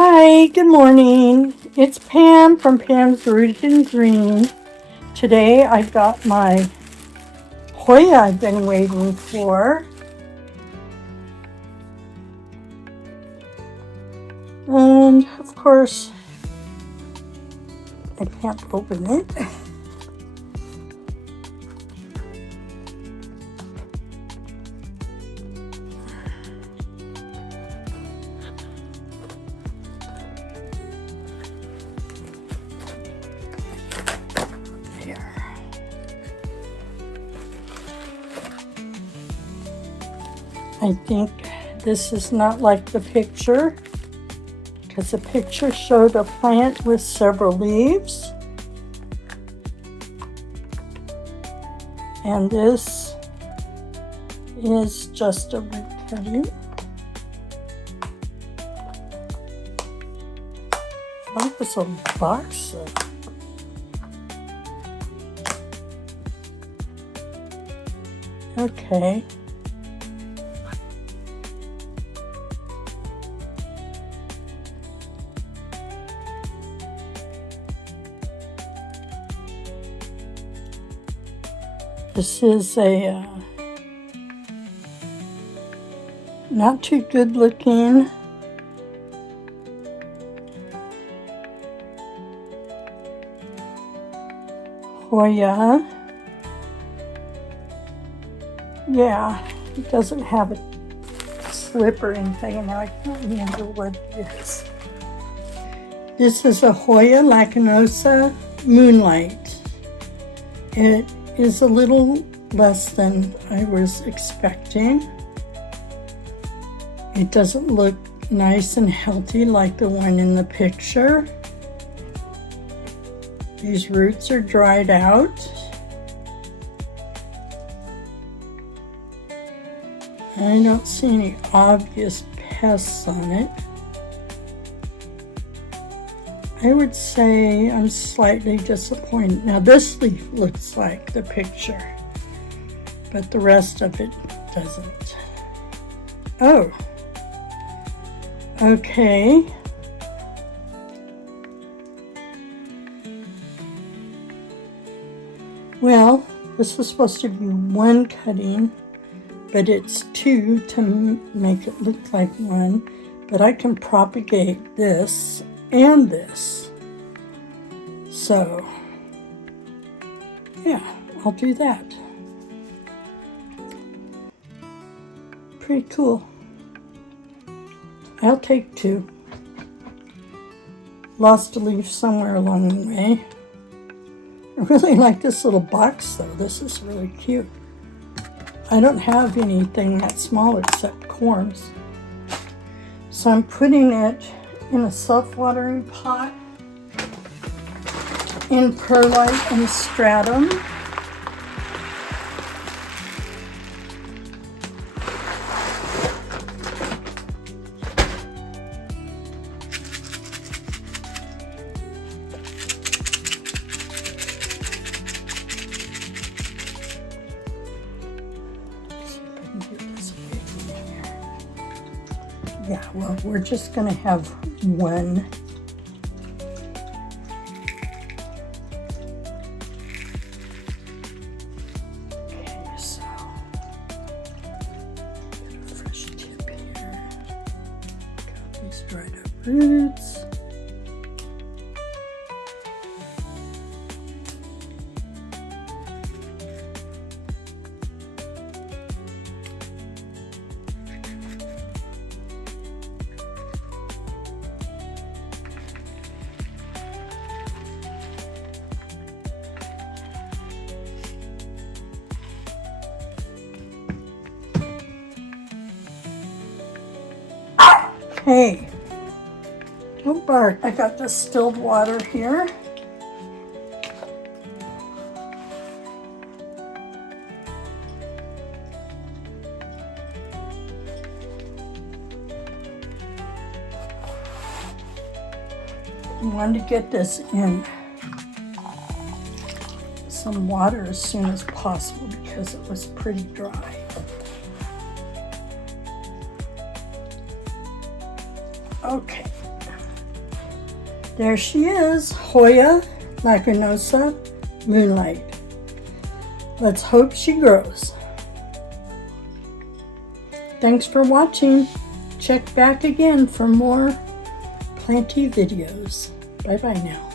Hi, good morning. It's Pam from Pam's Rooted in Green. Today I got my Hoya I've been waiting for. And of course, I can't open it. I think this is not like the picture, because the picture showed a plant with several leaves. And this is just a root cutting. I like this little box though. Okay. This is a not too good looking Hoya. Yeah, it doesn't have a slip or anything, and I can't remember what it is. This is a Hoya lacunosa Moonlight. It is a little less than I was expecting. It doesn't look nice and healthy like the one in the picture. These roots are dried out. I don't see any obvious pests on it. I would say I'm slightly disappointed. Now this leaf looks like the picture, but the rest of it doesn't. Oh, okay. Well, this was supposed to be one cutting, but it's two to make it look like one. But I can propagate this and this. So, yeah, I'll do that. Pretty cool. I'll take two. Lost a leaf somewhere along the way. I really like this little box though. This is really cute. I don't have anything that small except corms. So I'm putting it in a self-watering pot in perlite and stratum. Yeah, well, we're just going to have one. Okay, so get a fresh tip here. Got these dried up roots. Hey, don't bark. I got distilled water here. I wanted to get this in some water as soon as possible because it was pretty dry. Okay, There she is, Hoya lacunosa Moonlight. Let's hope she grows. Thanks for watching. Check back again for more planty videos. Bye-bye now.